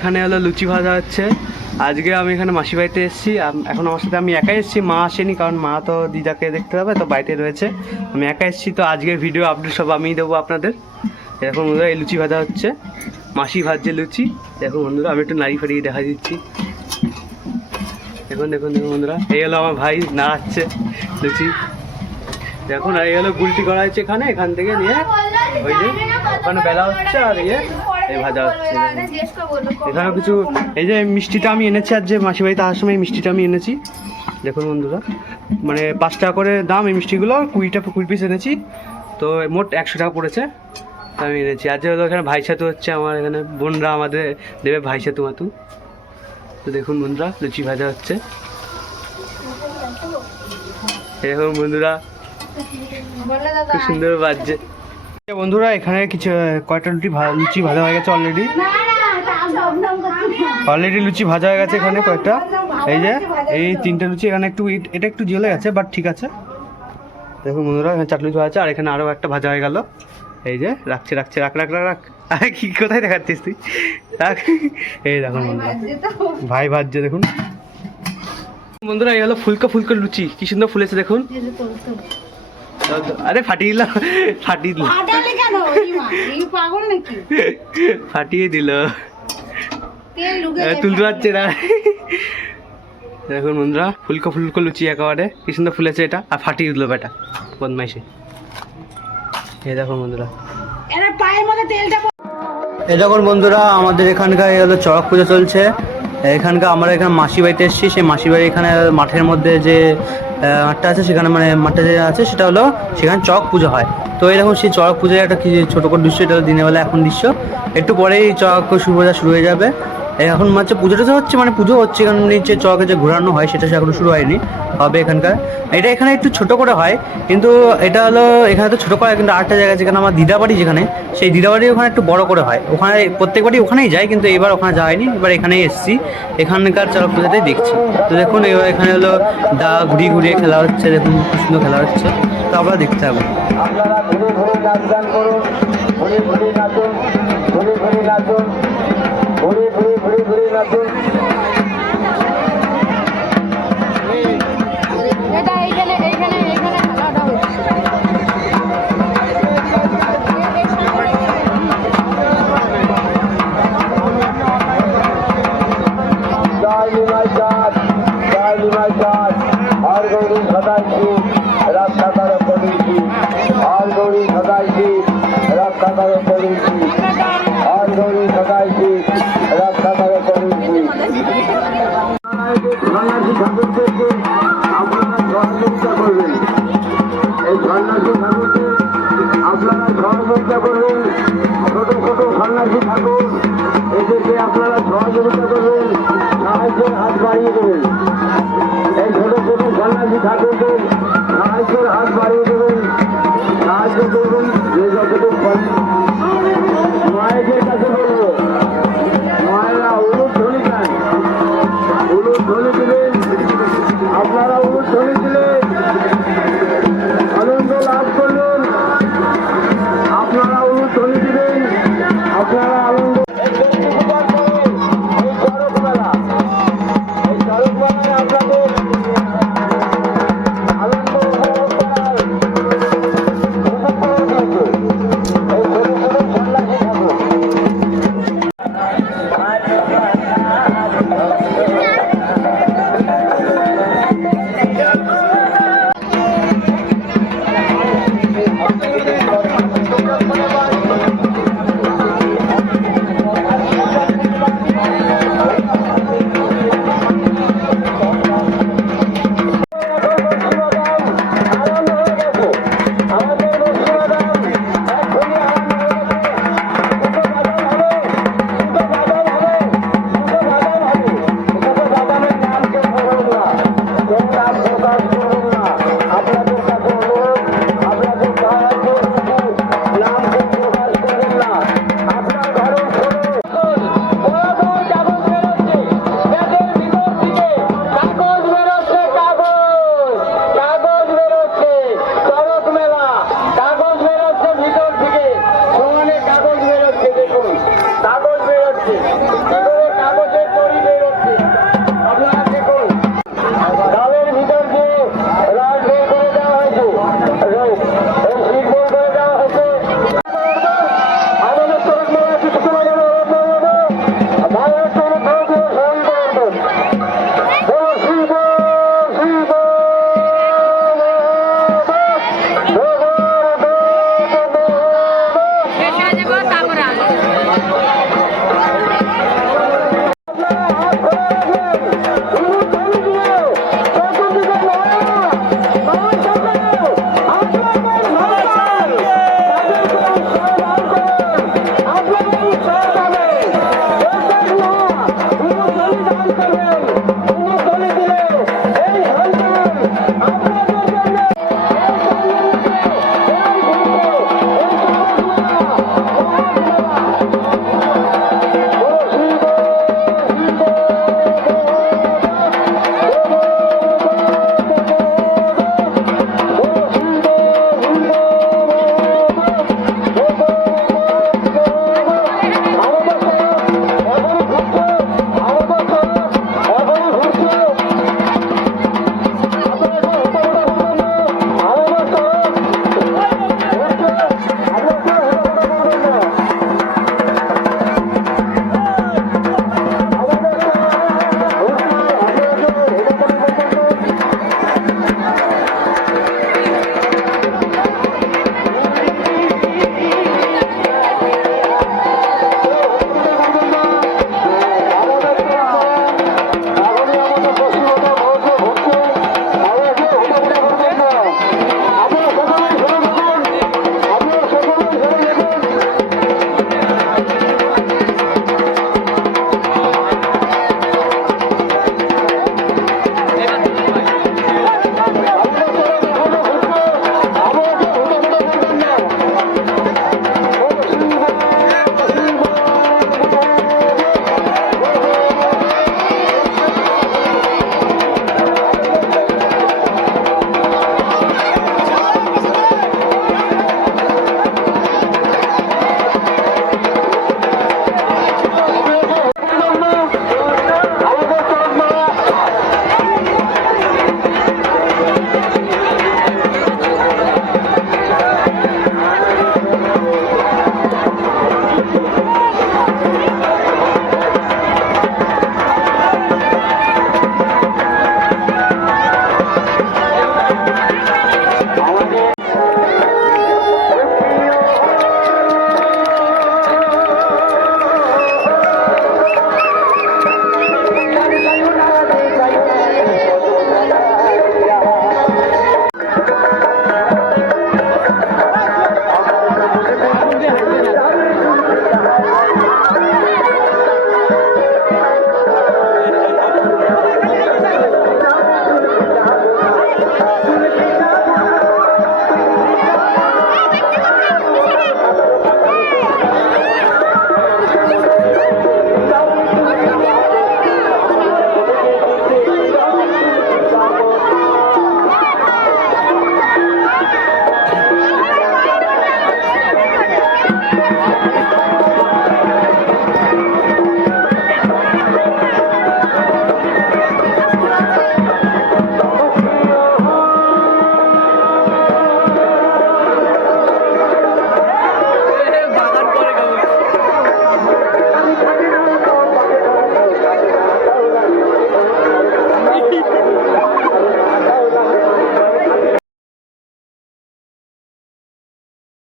এখানে হলো লুচি ভাজা হচ্ছে। আজকে আমি এখানে মাসি বাড়িতে এসেছি। এখন আমার সাথে আমি একাই এসেছি, মা আসেনি, কারণ মা তো দিদাকে দেখতে হবে, তো বাড়িতে রয়েছে। আমি একা এসেছি, তো আজকের ভিডিও আপডেট সব আমিই দেবো আপনাদের। এখন বন্ধুরা এই লুচি ভাজা হচ্ছে, মাসি ভাজছে লুচি। দেখুন বন্ধুরা, আমি একটু নাড়ি ফাড়িয়ে দেখা দিচ্ছি। দেখুন দেখুন দেখুন বন্ধুরা, এই হলো আমার ভাই নাড়াচ্ছে লুচি। দেখুন, আর এই হলো গুলটি করা হয়েছে এখানে, এখান থেকে নিয়ে ওই যে ওখানে বেলা হচ্ছে, আর এই ভাজা হচ্ছে। এখানেও কিছু, এই যে মিষ্টিটা আমি এনেছি, আর যে মাসি বাড়িতে আসার সময় এই মিষ্টিটা আমি এনেছি। দেখুন বন্ধুরা, মানে 5 টাকা করে দাম এই মিষ্টিগুলো, 20 পিস এনেছি, তো মোট 100 টাকা পড়েছে, আমি এনেছি। আর যে হলো এখানে ভাই সাথু হচ্ছে, আমার এখানে বোনরা আমাদের দেবে ভাই সাথু মাতু। তো দেখুন বন্ধুরা, লুচি ভাজা হচ্ছে। এরকম বন্ধুরা খুব সুন্দর বাজছে। বন্ধুরা এখানে কিছু কয়টা লুচি ভাজা হয়ে গেছে অলরেডি। লুচি ভাজা হয়ে গেছে এখানে কয়েকটা। এই যে এই 3টে লুচি, এখানে একটু এটা একটু জ্বলে গেছে, বাট ঠিক আছে। দেখুন বন্ধুরা, এখানে 4 লুচি ভাজা আছে, আর এখানে আরও একটা ভাজা হয়ে গেল। এই যে রাখছে রাখ। আরে কি কোথায় দেখাচ্ছিস তুই? রাখ। এই দেখুন বন্ধুরা, ভাই ভাজছে দেখুন বন্ধুরা। এই হলো ফুলকো লুচি, কি সুন্দর ফুলেছে দেখুন। আরে ফাটিয়ে দিল, ফাটিয়ে দিল, তুলতে পারছে না। দেখুন বন্ধুরা, ফুলকো লুচি একেবারে কি সুন্দর ফুলেছে এটা, আর ফাটিয়ে দিল বেটা বদমাইশে। এই দেখুন বন্ধুরা, এই দেখুন বন্ধুরা, আমাদের এখানকার হলো চড়ক পুজো চলছে। এখানকার আমরা এখানে মাসি বাড়িতে এসেছি। সেই মাসি বাড়ি এখানে মাঠের মধ্যে যে মাঠটা আছে, সেখানে মানে মাঠটা যে আছে সেটা হলো সেখানে চড়ক পুজো হয়। তো এই দেখুন, সেই চড়ক পুজোর একটা কি ছোটো করে দৃশ্য, এটা দিনের বেলা এখন দৃশ্য। একটু পরেই চড়ক পুজো শুরু হয়ে যাবে। এখন হচ্ছে পুজোটা হচ্ছে, মানে পুজো হচ্ছে এখানে, নিচে চড়কে যে ঘোরানো হয় সেটা এখনো শুরু হয়নি, হবে এখানকার। এটা এখানে একটু ছোটো করে হয়, কিন্তু এটা হলো এখানে তো ছোটো করে হয়, কিন্তু আরেকটা জায়গায় যেখানে আমার দিদাবাড়ি, যেখানে সেই দিদাবাড়ি ওখানে একটু বড় করে হয়। ওখানে প্রত্যেকবারই ওখানেই যায়, কিন্তু এবার ওখানে যায়নি, এবার এখানেই এসেছি, এখানকার চড়ক পুজোটাই দেখছি। তো দেখুন, এবার এখানে হলো ঘুরিয়ে খেলা হচ্ছে, দেখুন খুব সুন্দর খেলা হচ্ছে, তো আমরা দেখতে হবে। আপনারা সহযোগিতা করবেন, ছোট সন্ন্যাসী ঠাকুর এদেরকে আপনারা সহযোগিতা করবেন, সাহায্যের হাত বাড়িয়ে দেবেন। এই ছোট সন্ন্যাসী ঠাকুরকে সাহায্যের হাত বাড়িয়ে দেবেন, সাহায্য করবেন। যে যতটুকু মায়েদের কাছে বলবো, মায়েরা উলুধ্বনি দেন, উলুধ্বনি দিলেন, আপনারা উলুধ্বনি দিলেন, আনন্দ লাভ করলেন। আপনারা উলুধ্বনি দিলেন, আপনারা আনন্দ। এই চড়ক মেলায় আপনাদের আনন্দ উপভোগ করার এই ছোট